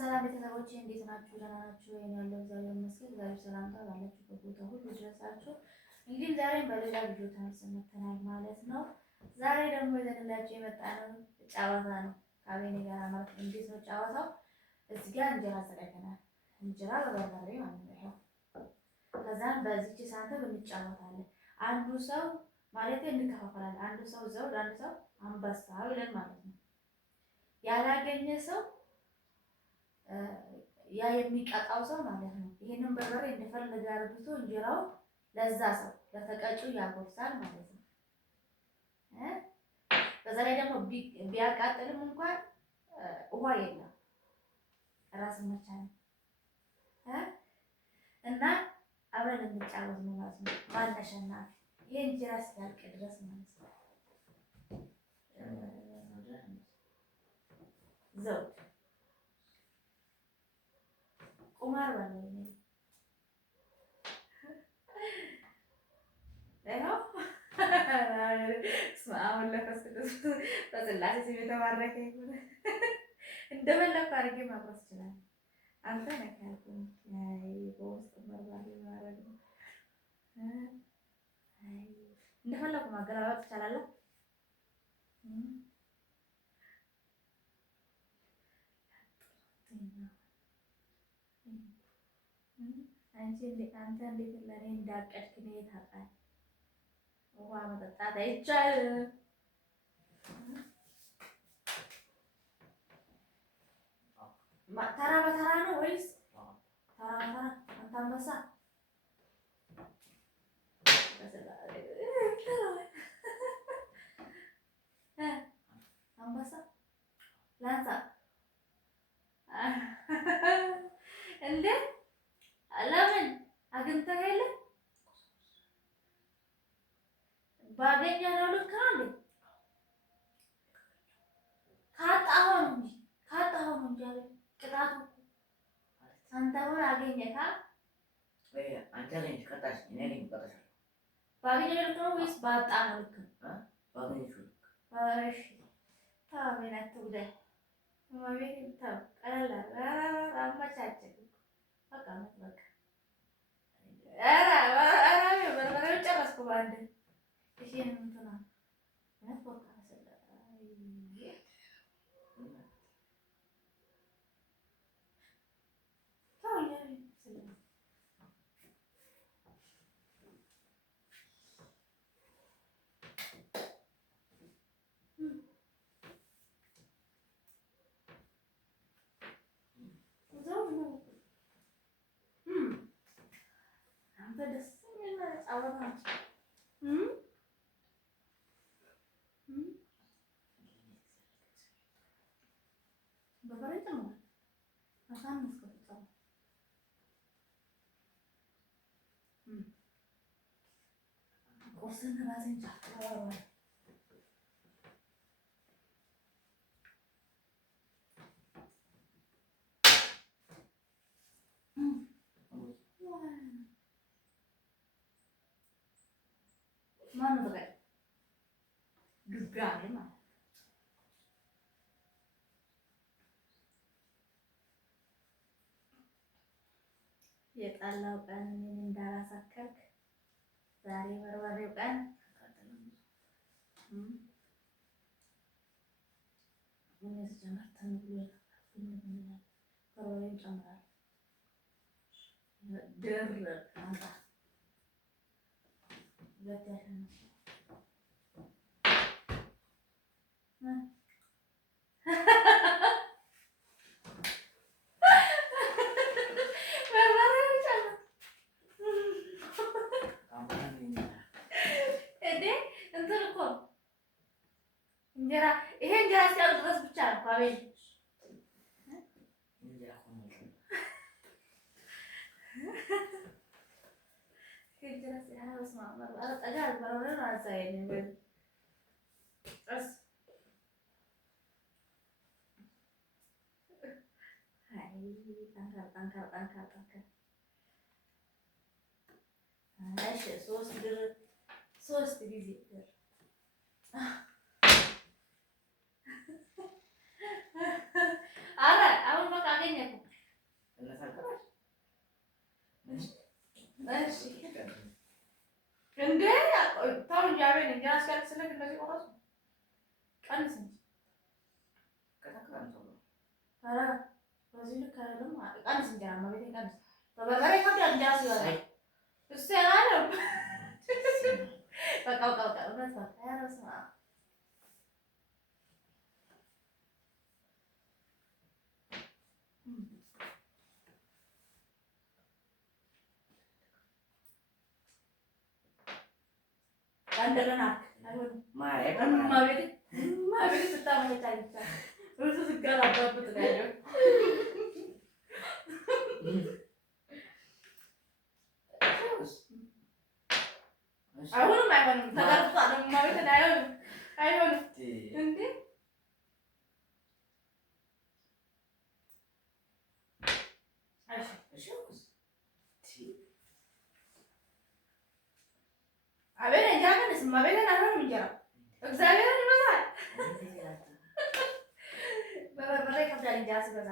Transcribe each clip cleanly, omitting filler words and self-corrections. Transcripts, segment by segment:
ሰላም ቤተሰቦቼ እንዴት ናችሁ? ደህና ናችሁ? ወይኔ ያለው እግዚአብሔር ይመስገን። እግዚአብሔር ሰላምታ ባላችሁበት ቦታ ሁሉ ይድረሳችሁ። እንግዲህ ዛሬም በሌላ ቪዲዮ ተመልሰን መጥተናል ማለት ነው። ዛሬ ደግሞ ይዘንላችሁ የመጣነው ጨዋታ ነው ከአቤኔ ጋር ማለት ነው። እንዴት ነው ጨዋታው? እዚህ ጋር እንጀራ አዘጋጅተናል። እንጀራ በበርበሬ ማለት ነው። ከዛም በዚህች ሳንቲም እንጫወታለን። አንዱ ሰው ማለት እንከፋፈላለን። አንዱ ሰው ዘውድ፣ አንዱ ሰው አንበሳ ብለን ማለት ነው። ያላገኘ ሰው ያ የሚቀጣው ሰው ማለት ነው። ይሄንን በርበሬ እንደፈለገ አድርጎ እንጀራው ለዛ ሰው ለተቀጩ ያጎርሳል ማለት ነው። በዛ ላይ ደግሞ ቢያቃጥልም እንኳን ውሃ የለም ራስን መቻል እና አብረን እንጫወት ነው ማለት ነው። ማን ተሸናፊ? ይሄ እንጀራ እስኪያልቅ ድረስ ማለት ነው። ዘውድ ቁማር ባለው ነው አሁን ለፈስደስ በስላሴ ስም የተባረከ ይሁን። እንደመለኩ አድርጌ ማብራት ይችላል። አንተ ነህ ያልኩኝ በውስጥ በርባሪ ማድረግ ነው። እንደፈለኩ ማገላበጥ ይቻላል። አንተ እንዴት ለኔ እንዳቀድክ ነው የታውቃል። ውሃ መጠጣት አይቻልም። ተራ በተራ ነው ወይስ ተራ በተራ? አንተ አንበሳ አንበሳ ላንሳ እንዴ? ለምን አግኝተህ የለ ባገኘህ ነው ልክ ነው እንዴ? ካጣኸው ነው እንጂ አለ ቅጣቱ። አንተ ሆነ አገኘህ አንተ ነኝ ቀጣሽ እኔ ነኝ ቀጣሽ። ባገኘህ ልክ ነው ወይስ ባጣ ነው ልክ? ባገኘሽ ልክ። እሺ ታሜና ትውደህ ማቤት ይታው ቀላል አማቻቸክ በቃ በቃ በርበሬው ጨረስኩ በአንድ እሺ እንትና ነፎካ ደስ የሚል ጨዋታ በርበሬ ጨምሯል። አሳነስከው ቁርስን ራሴን ጫፍራዋል። ማነው በቃ ድጋሜ ማለት የጠላው ቀን ምን እንዳላሳከርክ ዛሬ በርበሬው ቀን ምን ያስጀመርተን ብሎ በርበሬው ጨምራል ድር አንታ እንጀራ ይሄ እንጀራ እስኪያልቅ ድረስ ብቻ ነው አቤል። ሶስት ጊዜ አረ አሁን በቃ አገኘኩ። ኧረ በዚህ ልክ አይደለም። ቀንስ እንጀራ እመቤቴ ቀንስ። በበርበሬ ይከብዳል እንጀራ ሲበላ እሱ ያላለም በቃ እውነት በቃ ኧረ በስመ አብ እንደገና አይሆንም እመቤቴ ስታመነጭ አይቻልም። እሱ ስገላባበት ነው ያየሁት። አይሆንም ተጋርጧል። እመቤቴን አይሆንም እንዴ አቤት እንጀራ ቀንስ እመቤቴን አይሆንም እንጀራ እግዚአብሔርን ይበዛል። በበርበሬ ይከብዳል እንጀራ ሲበዛ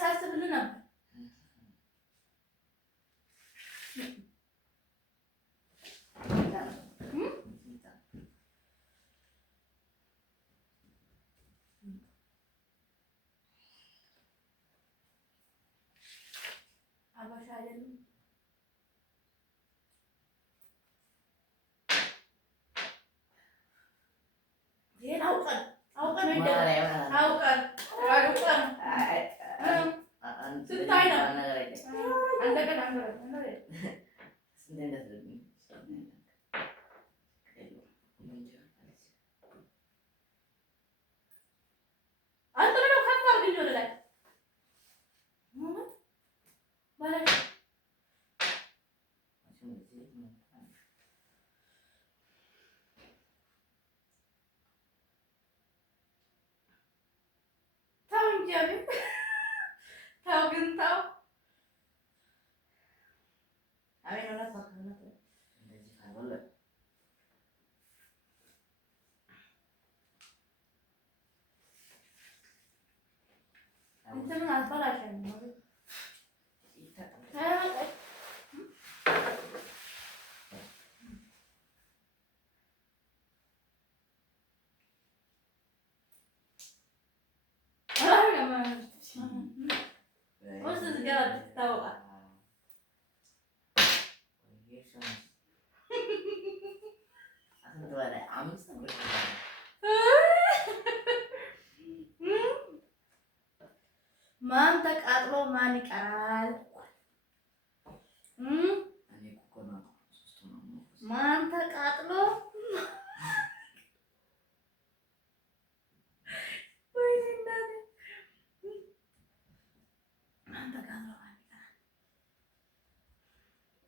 ሳስብልህ ነበር አበሻ አይደለም ይሄን አውቀን ስታይ ነው እንደገና አንተ ምነው ከፍ አድርግኝ ወደ ላይ ተው እንጂ አቤት ተው ግን ተው አቤት እውነት እንትኑን አልበላሸም ይታወቃል። ማን ተቃጥሎ ማን ይቀራል? ማን ተቃጥሎ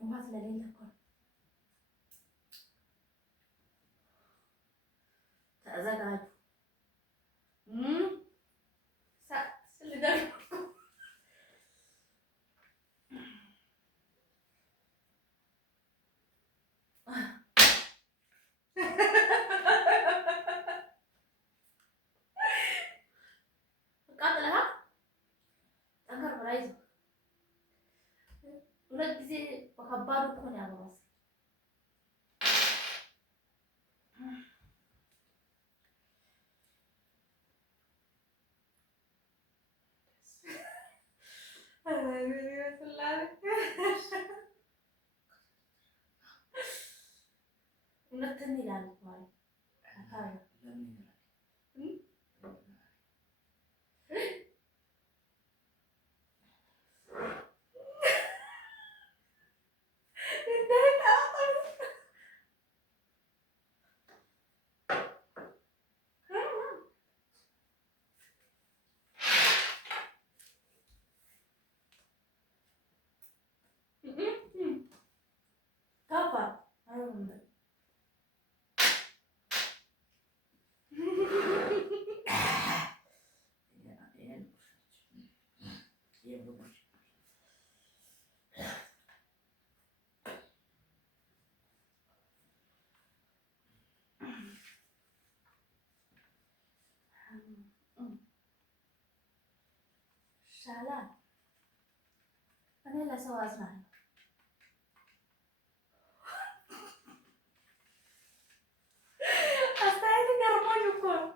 ውሃ ስለሌለ እኮ ተዘጋጁ። ሁለት ጊዜ በከባዱ እኮ ነው ያበራው። ሁለትን ይላል ማለት ለሰው አዝናለሁ። አስተያየት ገርሞኝ እኮ ነው።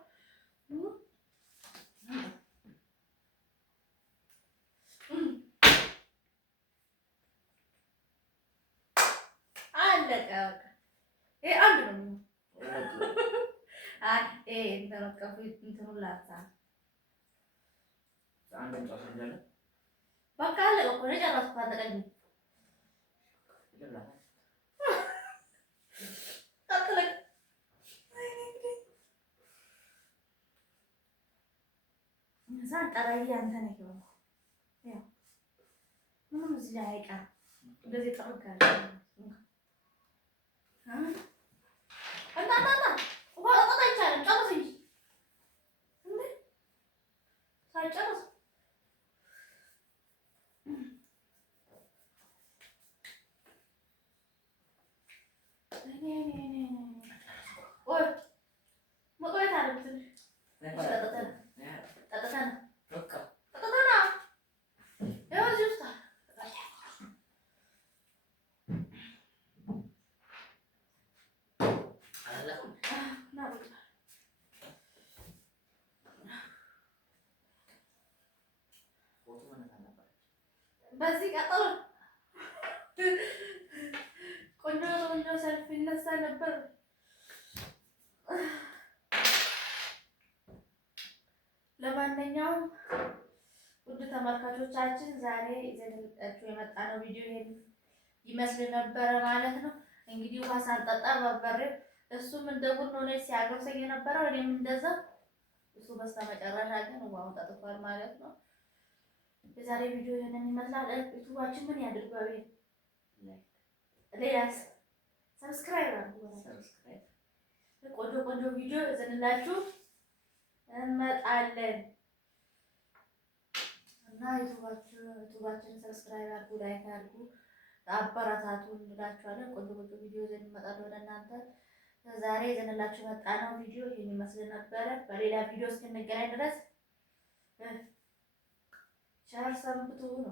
አለቀ በቃ። ይሄ አንድ ነው የሚሆነው። አይ ተረቀፉ እንትኑን ላታ አንድ ጣሳ እንዳለ በቃ አለቀ እኮ ነው የጨረስኩት። አጠቀኝ ይላል አጠለቅ እዛን ጠራይ አንተ ነህ ይሆን ያው ምንም እዚህ ላይ አይቀርም። እንደዚህ ጠርጋ እና ውሃ ጠጣ አይቻልም። ጨርስ እንጂ እንዴ ሳይጨርስ ወይ መቆየት አለብን። ጠጥተን በቃ ይኸው እዚህ ውስጥ በዚህ ቀጠሎ ቆንጆ ቆንጆ ሰልፍ ይነሳ ነበር። ለማንኛውም ውድ ተመልካቾቻችን ዛሬ ይዘንላችሁ የመጣነው ቪዲዮ ይሄን ይመስል ነበረ ማለት ነው። እንግዲህ ውሃ ሳንጠጣ በርበሬው እሱም እንደ ቡና ነው ሲያጎርሰኝ የነበረው እኔም እንደዛ። እሱ በስተመጨረሻ ግን ውሃውን ጠጥቷል ማለት ነው። የዛሬ ቪዲዮ ይሄንን ይመስላል። ዩቲዩባችን ምን ያድርጉ አቤት ሌላስ ሰብስክራይብ አድርጉ። ቆንጆ ቆንጆ ቪዲዮ ይዘንላችሁ እንመጣለን እና ዩቲዩባችን ሰብስክራይብ አድርጉ፣ ላይክ አድርጉ፣ አበረታቱን እንላችኋለን። ቆንጆ ቆንጆ ቪዲዮ ይዘን እንመጣለን ወደ እናንተ። ዛሬ ይዘንላችሁ የመጣነው ቪዲዮ ይሄን ይመስል ነበረ። በሌላ ቪዲዮ እስክንገናኝ ድረስ ቸር ሰንብቱ ነው።